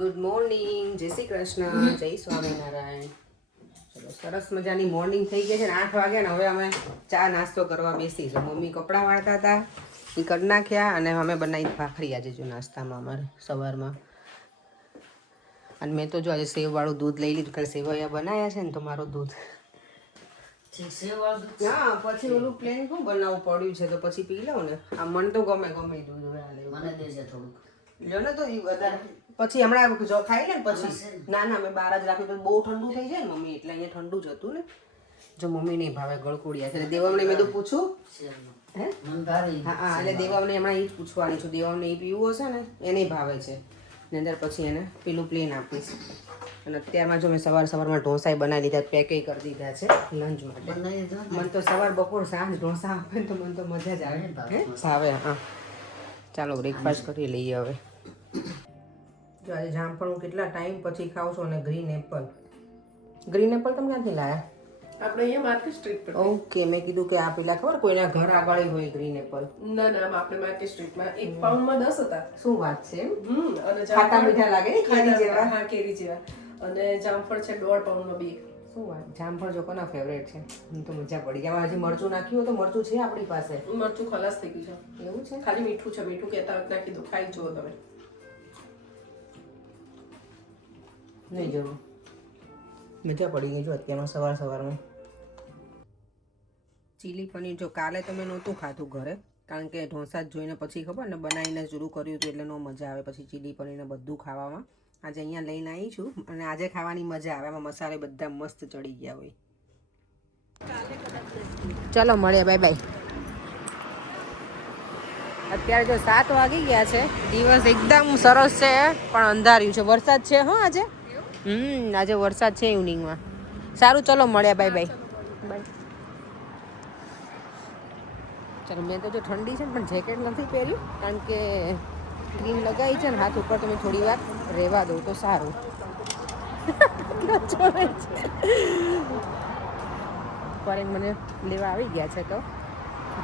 Good morning, જય શ્રી કૃષ્ણ, જય સ્વામિનારાયણ. ચલો સરસ મજાની મોર્નિંગ થઈ ગઈ છે ને 8 વાગ્યા ને હવે અમે ચા નાસ્તો કરવા બેસીશું. મમ્મી કપડાં વાળતા હતા એ કરી નાખ્યા અને અમે બનાવી ભાખરી આજે જો નાસ્તામાં અમારે સવારમાં. અને મેં તો જો આજે સેવવાળું દૂધ લઈ લીધું, કાલે સેવૈયા બનાવ્યા છે ને તો મારું દૂધ હા પછી ઓલું પ્લેન શું બનાવવું પડ્યું છે તો પછી પી લઉં ને. આ મન તો ગમે દૂધ હવે આ લેવું મને દેજે થોડુંક લ્યો ને તો વધારે પછી હમણાં જો ખાઈ લે ને પછી ના મેં બહાર જ રાખ્યું તો બહુ ઠંડુ થઈ જાય ને મમ્મી, એટલે અહીંયા ઠંડુ જ હતું ને. જો મમ્મી નહીં ભાવે ગળકુડિયા છે દેવામને મેં તો પૂછું હે હા એટલે દેવામને હમણાં એ જ પૂછવાની છું. દેવામને એ પીવું હશે ને એને ભાવે છે ને અંદર પછી એને પેલું પ્લેન આપીશ. અને અત્યારમાં જો મેં સવારમાં ઢોસા બનાવી લીધા, પેકે કરી દીધા છે લંચ માટે. મને તો સવાર બપોર સાંજ ઢોસા આપે ને તો મને તો મજા જ આવે ભાવે. હા ચાલો બ્રેકફાસ્ટ કરી લઈએ હવે. જો આજે જામફળ હું કેટલા ટાઈમ પછી ખાઉં છું. અને ગ્રીન એપલ તમે ક્યાંથી લાયા? આપણે અહીંયા માર્કેટ સ્ટ્રીટ પર. ઓકે, મેં કીધું કે આ પેલા ખબર કોઈના ઘર આગળ હોય ગ્રીન એપલ. ના આપણે માર્કેટ સ્ટ્રીટમાં 1 પાઉન્ડમાં 10 હતા. શું વાત છે? અને ખાટા મીઠા લાગે ને કેરી જેવા. હા કેરી જેવા. અને જામફળ છે 1.5 પાઉન્ડમાં 2. શું વાત, જામફળ જો કોના ફેવરેટ છે? મને તો મજા પડી ગયા. હજી મરચું નાખ્યું તો મરચું છે આપણી પાસે. મરચું ખલાસ થઈ ગયું છે. એવું છે? ખાલી મીઠું છે. મીઠું કહેતા નાખી દો, ખાઈ જુઓ તમે. નહીં જરૂર, મજા પડી ગઈ જો અત્યારમાં સવારમાં. ચીલી પનીર જો કાલે તમે નહોતું ખાધું ઘરે, કારણ કે ઢોસા જ જોઈને પછી ખબર ને બનાવીને શરૂ કર્યું હતું એટલે નો મજા આવે પછી ચીલી પનીરને બધું ખાવામાં. આજે અહીંયા લઈને આવી છું અને આજે ખાવાની મજા આવે. એમાં મસાલે બધા મસ્ત ચડી ગયા હોય. ચલો મળીએ, બાય બાય. અત્યારે જો 7 વાગી ગયા છે. દિવસ એકદમ સરસ છે પણ અંધાર્યું છે. વરસાદ છે હો આજે. આજે વરસાદ છે ઇવનિંગમાં. સારું ચલો મળ્યા, બાય બાય. ચાલો મેં તો જો ઠંડી છે પણ જેકેટ નથી પહેર્યું કારણ કે ક્રીમ લગાવી છે ને હાથ ઉપર, તો મેં થોડી વાર રહેવા દઉં તો સારું. ફોરેન મને લેવા આવી ગયા છે તો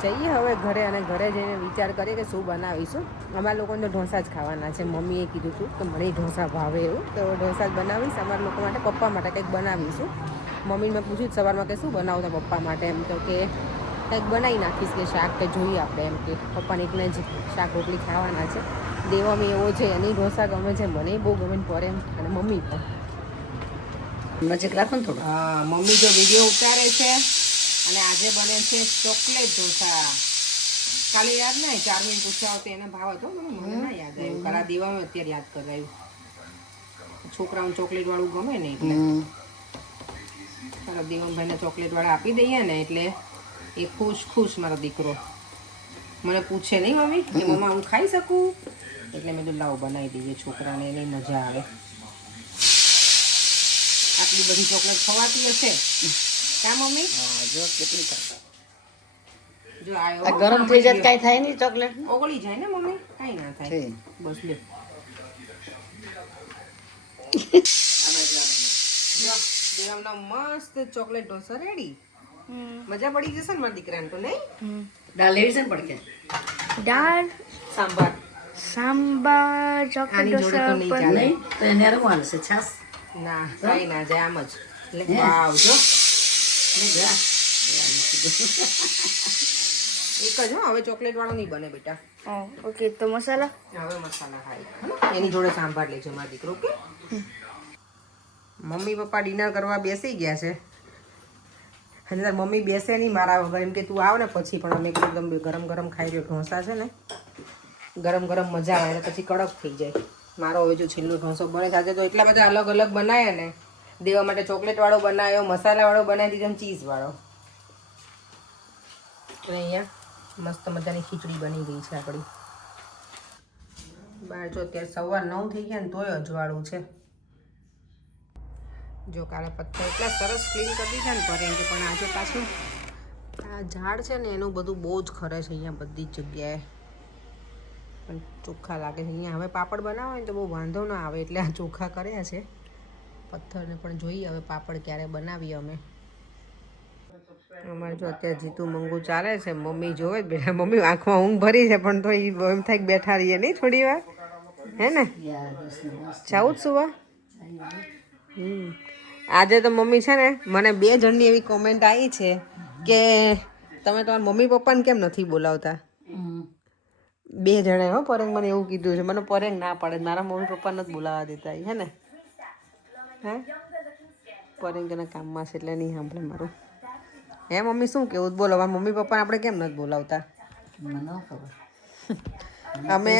જઈએ હવે ઘરે. અને ઘરે જઈને વિચાર કરીએ કે શું બનાવીશું. અમારા લોકોને તો ઢોસા જ ખાવાના છે. મમ્મીએ કીધું હતું કે મને ઢોસા ભાવે એવું, તો ઢોસા જ બનાવીશ અમારા લોકો માટે. પપ્પા માટે કંઈક બનાવીશું. મમ્મીને મેં પૂછ્યું સવારમાં કે શું બનાવું તો પપ્પા માટે, એમ તો કે કંઈક બનાવી નાખીશ કે શાક કે જોઈએ આપણે, એમ કે પપ્પાને એકને જ શાક રોટલી ખાવાના છે. દેવામાં એવો છે એની ઢોસા ગમે છે, મને બહુ ગમે પડે એમ, અને મમ્મી પણ નજીક રાખો ને થોડું. હા મમ્મી જો વિડીયો ઉતારે છે. અને આજે બને છે ચોકલેટ ઢોસા. કાલે યાદ નહીં ચાર્મિન પૂછ્યા હતો એને ભાવ હતો, મને ના યાદ આવ્યું. કાલા દેવામાં અત્યારે યાદ કરાયું. છોકરાઓને ચોકલેટ વાળું ગમે ને એટલે મારા દેવમભાઈને ચોકલેટ વાળા આપી દઈએ ને એટલે એ ખુશ મારો દીકરો. મને પૂછે નહીં મમ્મી કે મમ્મા હું ખાઈ શકું, એટલે મેં તો લાવ બનાવી દઈએ છોકરાને, એને મજા આવે. આટલી બધી ચોકલેટ ખવાતી હશે ક્યાં મમ્મી? જો કેટલી જો આ ગરમ થઈ જાય કઈ થાય નહીં, ચોકલેટ ઓગળી જાય ને મમ્મી, કઈ ના થાય. બસ લે જો દેવમનો મસ્ત ચોકલેટ ઢોસા રેડી. મજા પડી જશે ને મારા દીકરાને તો નહીં? દાળ લેવી છે ને પડકે? દાળ સાંભાર ચોકલેટ ઢોસા પર નહીં તો એને રમવાનું છે છાસ. ના કઈ ના જાય આમ જ. વાવ જો એક જ હો, હવે ચોકલેટ વાળો નહીં બને બેટા. ઓકે તો મસાલા હવે મસાલા ખાઈ એની જોડે સાંભાર લેજો મારા દીકરો. ઓકે મમ્મી પપ્પા ડિનર કરવા બેસી ગયા છે. અને મમ્મી બેસે નહીં મારા વગર, એમ કે તું આવ ને પછી. પણ અમે એકદમ ગરમ ખાઈ રહ્યો. ઢોસા છે ને ગરમ મજા આવે, પછી કડક થઈ જાય. મારો હવે જો છેલ્લો ઢોસો બને. આજે તો એટલા બધા અલગ બનાવ્યા ને. દેવા માટે ચોકલેટ વાળો બનાવ્યો, મસાલા વાળો બનાવી દીધો, ચીઝ વાળો. અને અહીંયા મસ્ત મજાની ખીચડી બની ગઈ છે આપણી. બહાર જો અત્યારે 9:15 થઈ ગયા ને તોય અજવાળું છે. જો કાલે પથ્થર એટલા સરસ ક્લીન કરી દીધા ને પર, પણ આજે પાછું આ ઝાડ છે ને એનું બધું બહુ જ ખરે છે અહીંયા બધી જ જગ્યાએ. પણ ચોખ્ખા લાગે છે અહીંયા. હવે પાપડ બનાવે ને તો બહુ વાંધો ના આવે એટલે આ ચોખ્ખા કર્યા છે પથ્થરને. પણ જોઈએ હવે પાપડ ક્યારે બનાવીએ અમે. અમારે જો અત્યારે જીતું મંગુ ચાલે છે. મમ્મી જોવે જ બેઠા. મમ્મી આંખમાં ઊંઘ ભરી છે પણ તો એમ થાય બેઠા રહીએ નહીં થોડી વાર. હે ને જાવું જ સુવા આજે તો મમ્મી છે ને મને 2 જણની એવી કોમેન્ટ આવી છે કે તમે તમારા મમ્મી પપ્પાને કેમ નથી બોલાવતા 2 જણાએ હો પરેંગ મને એવું કીધું છે મને પરેંગ ના પાડે મારા મમ્મી પપ્પાને જ બોલાવવા દેતા હે ને હે પરેંગ તેના કામમાં છે એટલે નહીં સાંભળે મારું હે મમ્મી શું કેવું બોલો મારા મમ્મી પપ્પાને આપણે કેમ નથી બોલાવતા અમે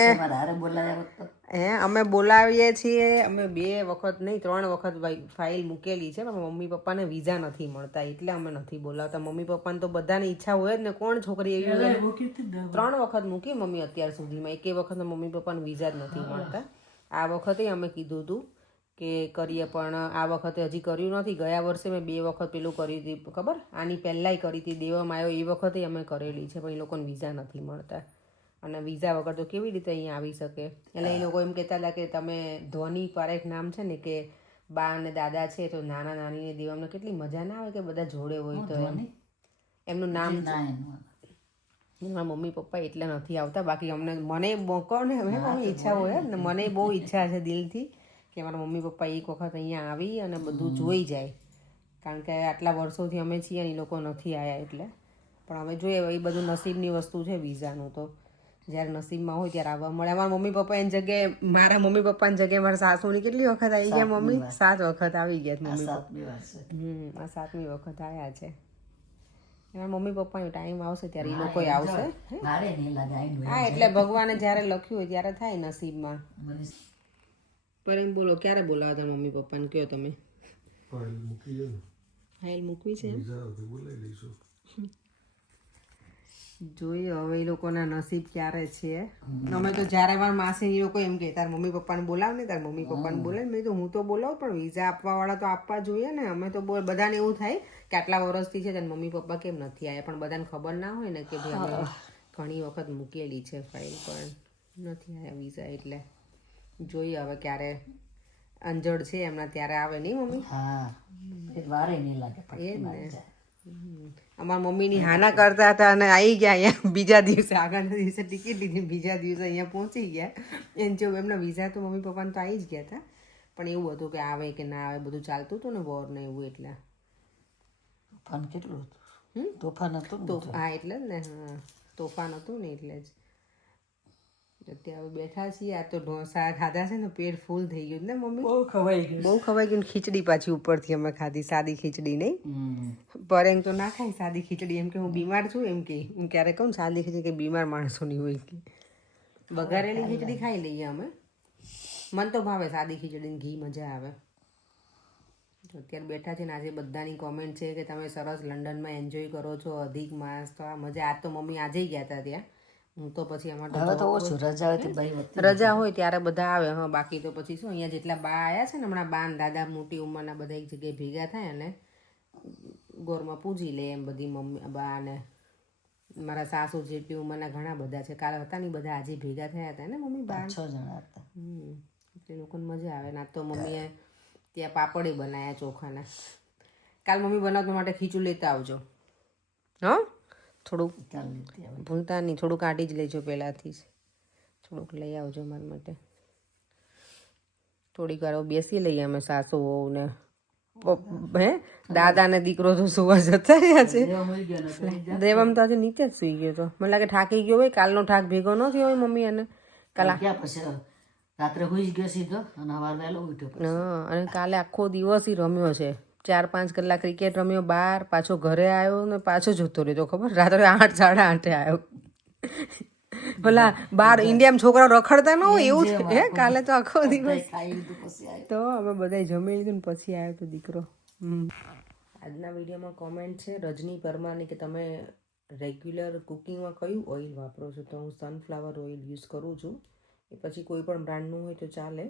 અમે બોલાવીએ છીએ અમે 2 વખત નહીં 3 વખત ફાઇલ મૂકેલી છે પણ મમ્મી પપ્પાને વિઝા નથી મળતા એટલે અમે નથી બોલાવતા મમ્મી પપ્પાને તો બધાની ઈચ્છા હોય જ ને કોણ છોકરી એવી હોય 3 વખત મૂકી મમ્મી અત્યાર સુધીમાં એકે વખત મમ્મી પપ્પાને વિઝા જ નથી મળતા આ વખતે અમે કીધું હતું કે કરીએ પણ આ વખતે હજી કર્યું નથી ગયા વર્ષે મેં 2 વખત પેલું કર્યું હતી ખબર આની પહેલાંય કરી હતી દેવામાં આવ્યો એ વખતે અમે કરેલી છે પણ એ લોકોને વિઝા નથી મળતા અને વિઝા વગર તો કેવી રીતે અહીંયા આવી શકે એટલે એ લોકો એમ કહેતા હતા કે તમે ધ્વનિ પારેખ નામ છે ને કે બા અને દાદા છે તો નાના નાનીને દેવામાં કેટલી મજા ના આવે કે બધા જોડે હોય તો એમનું નામ મારા મમ્મી પપ્પા એટલે નથી આવતા બાકી અમને મને કહો ને અમે ઈચ્છા હોય ને મને બહુ ઈચ્છા છે દિલથી કે મારા મમ્મી પપ્પા એક વખત અહીંયા આવી અને બધું જોઈ જાય કારણ કે આટલા વર્ષોથી અમે છીએ અને એ લોકો નથી આવ્યા એટલે પણ હવે જોઈએ એ બધું નસીબની વસ્તુ છે વિઝાનું તો જ્યારે નસીબમાં હોય ત્યારે આવવા મળે અમારા મમ્મી પપ્પા એની જગ્યાએ મારા મમ્મી પપ્પાની જગ્યાએ મારા સાસુની કેટલી વખત આવી ગયા મમ્મી 7 વખત આવી ગયા મમ્મી પપ્પા આ 7મી વખત આવ્યા છે એમાં મમ્મી પપ્પાનો ટાઈમ આવશે ત્યારે એ લોકો આવશે હા એટલે ભગવાને જ્યારે લખ્યું હોય ત્યારે થાય નસીબમાં પર એમ બોલો ક્યારે બોલાવતા મમ્મી પપ્પાને કયો તમે ફાઇલ મૂકવી છે જોઈએ હવે એ લોકોના નસીબ ક્યારે છે અમે તો જ્યારે મારા માસી એ લોકો એમ કે તાર મમ્મી પપ્પાને બોલાવ ને તાર મમ્મી પપ્પાને બોલાવે મેં તો હું તો બોલાવું પણ વિઝા આપવાવાળા તો આપવા જોઈએ ને અમે તો બધાને એવું થાય કે આટલા વર્ષથી છે ત્યારે મમ્મી પપ્પા કેમ નથી આવ્યા પણ બધાને ખબર ના હોય ને કે ભાઈ અમે ઘણી વખત મૂકેલી છે ફાઇલ પણ નથી આવ્યા વિઝા એટલે જોઈએ હવે ક્યારે અંજળ છે એમના ત્યારે આવે નહીં મમ્મી એ જ ને અમારા મમ્મીની હાના કરતા હતા અને આવી ગયા અહીંયા બીજા દિવસે આગળના દિવસે ટિકિટ લીધી બીજા દિવસે અહીંયા પહોંચી ગયા એને જો એમના વિઝા તો મમ્મી પપ્પાને તો આવી જ ગયા હતા પણ એવું હતું કે આવે કે ના આવે બધું ચાલતું હતું ને વોર ને એવું એટલે કેટલું હતું તોફાન હતું હા એટલે જ ને હા તોફાન હતું ને એટલે જ અત્યારે બેઠા છીએ આ તો ઢોસા ખાધા છે ને પેટ ફૂલ થઈ ગયું ને મમ્મી બહુ ખવાઈ ગયું ખીચડી પાછી ઉપરથી અમે ખાધી સાદી ખીચડી નહીં પરેંગ તો ના ખાય સાદી ખીચડી એમ કે હું બીમાર છું એમ કે હું ક્યારેક કહું સાદી ખીચડી કે બીમાર માણસોની હોય કે વઘારેલી ખીચડી ખાઈ લઈએ અમે મને તો ભાવે સાદી ખીચડી ઘી મજા આવે અત્યારે બેઠા છે ને આજે બધાની કોમેન્ટ છે કે તમે સરસ લંડનમાં એન્જોય કરો છો અધિક માસ તો આ મજા આજ તો મમ્મી આજે ગયા હતા ત્યાં હું તો પછી અમારે રજા હોય ત્યારે બધા આવે હા બાકી તો પછી શું અહીંયા જેટલા બા આવ્યા છે ને હમણાં બા દાદા મોટી ઉંમરના બધા એક જગ્યાએ ભેગા થાય અને ગોરમાં પૂજી લે એમ બધી મમ્મી બા ને મારા સાસુ જેટલી ઉંમરના ઘણા બધા છે કાલે હતા ને બધા આજે ભેગા થયા હતા ને મમ્મી બા 6 જણા હતા એટલે લોકોને મજા આવે ના તો મમ્મીએ ત્યાં પાપડે બનાવ્યા ચોખાના કાલ મમ્મી બનાવવા માટે ખીચું લેતા આવજો હા થોડુંક ભૂલતા નહીં થોડુંક કાઢી જ લેજો પહેલાંથી જ થોડુંક લઈ આવજો મારા માટે થોડીક વાર બેસી લઈએ અમે સાસુ વહુ ને હે દાદા ને દીકરો તો સુવા જતા રહ્યા છે દેવમ તો આજે નીચે જ સુઈ ગયો તો મને લાગે થાકી ગયો હોય કાલનો થાક ભેગો ન થયો હોય મમ્મી અને કાલ રાત્રે સુઈ ગયો સીધો અને સવારે વહેલો ઉઠ્યો હા અને કાલે આખો દિવસ રમ્યો છે 4-5 કલાક ક્રિકેટ રમ્યો બહાર પાછો ઘરે આવ્યો ને પાછો જતો રહ્યો ખબર રાત્રે 8-8:30 આવ્યો ભલા બહાર ઇન્ડિયામાં છોકરાઓ રખડતા ન હોય એવું છે હે કાલે તો આખો દિવસ તો અમે બધા જમી લીધું ને પછી આવ્યો તો દીકરો આજના વિડીયોમાં કોમેન્ટ છે રજની પરમારની કે તમે રેગ્યુલર કુકિંગમાં કયું ઓઇલ વાપરો છો તો હું સનફ્લાવર ઓઇલ યુઝ કરું છું એ પછી કોઈ પણ બ્રાન્ડનું હોય તો ચાલે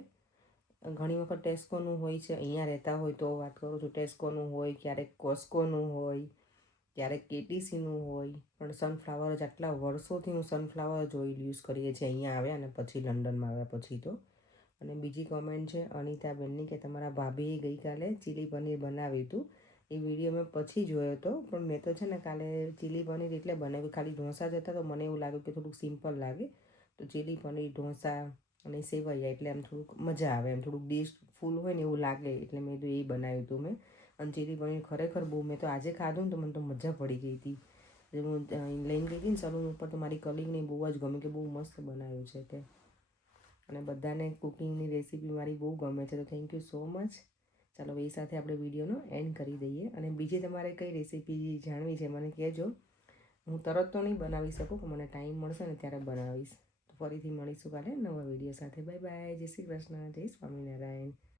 ઘણી વખત ટેસ્કોનું હોય છે અહીંયા રહેતા હોય તો વાત કરું છું ટેસ્કોનું હોય ક્યારેક કોસ્કોનું હોય ક્યારેક કેટીસીનું હોય પણ સનફ્લાવર જ આટલા વર્ષોથી હું સનફ્લાવર જ ઓઇલ યુઝ કરીએ છીએ અહીંયા આવ્યા અને પછી લંડનમાં આવ્યા પછી તો અને બીજી કોમેન્ટ છે અનિતાબેનની કે તમારા ભાભીએ ગઈકાલે ચીલી પનીર બનાવ્યું હતું એ વિડીયો મેં પછી જોયો હતો પણ મેં તો છે ને કાલે ચીલી પનીર એટલે બનાવ્યું ખાલી ઢોસા જ હતા તો મને એવું લાગ્યું કે થોડુંક સિમ્પલ લાગે તો ચીલી પનીર ઢોસા અને સેવૈયા એટલે આમ થોડુંક મજા આવે, એમ થોડુંક ડીશ ફૂલ હોય ને એવું લાગે, એટલે મેં તો એ બનાવ્યું હતું મેં. અને ચીલી પનીર ખરેખર બહુ, મેં તો આજે ખાધું ને તો મને તો મજા પડી ગઈ હતી. જે હું લઈને ગઈ હતી ને સલૂન ઉપર, તો મારી કલીગને બહુ જ ગમે કે બહુ મસ્ત બનાવ્યું છે તે. અને બધાને કુકિંગની રેસીપી મારી બહુ ગમે છે, તો થેન્ક યુ સો મચ. ચાલો એ સાથે આપણે વિડીયોનો એન્ડ કરી દઈએ. અને બીજી તમારે કઈ રેસીપી જાણવી છે મને કહેજો. હું તરત તો નહીં બનાવી શકું, પણ મને ટાઈમ મળશે ને ત્યારે બનાવીશ. તો ફરીથી મળીશું કાલે નવા વિડીયો સાથે. Bye bye. જય શ્રી કૃષ્ણ. જય સ્વામિનારાયણ.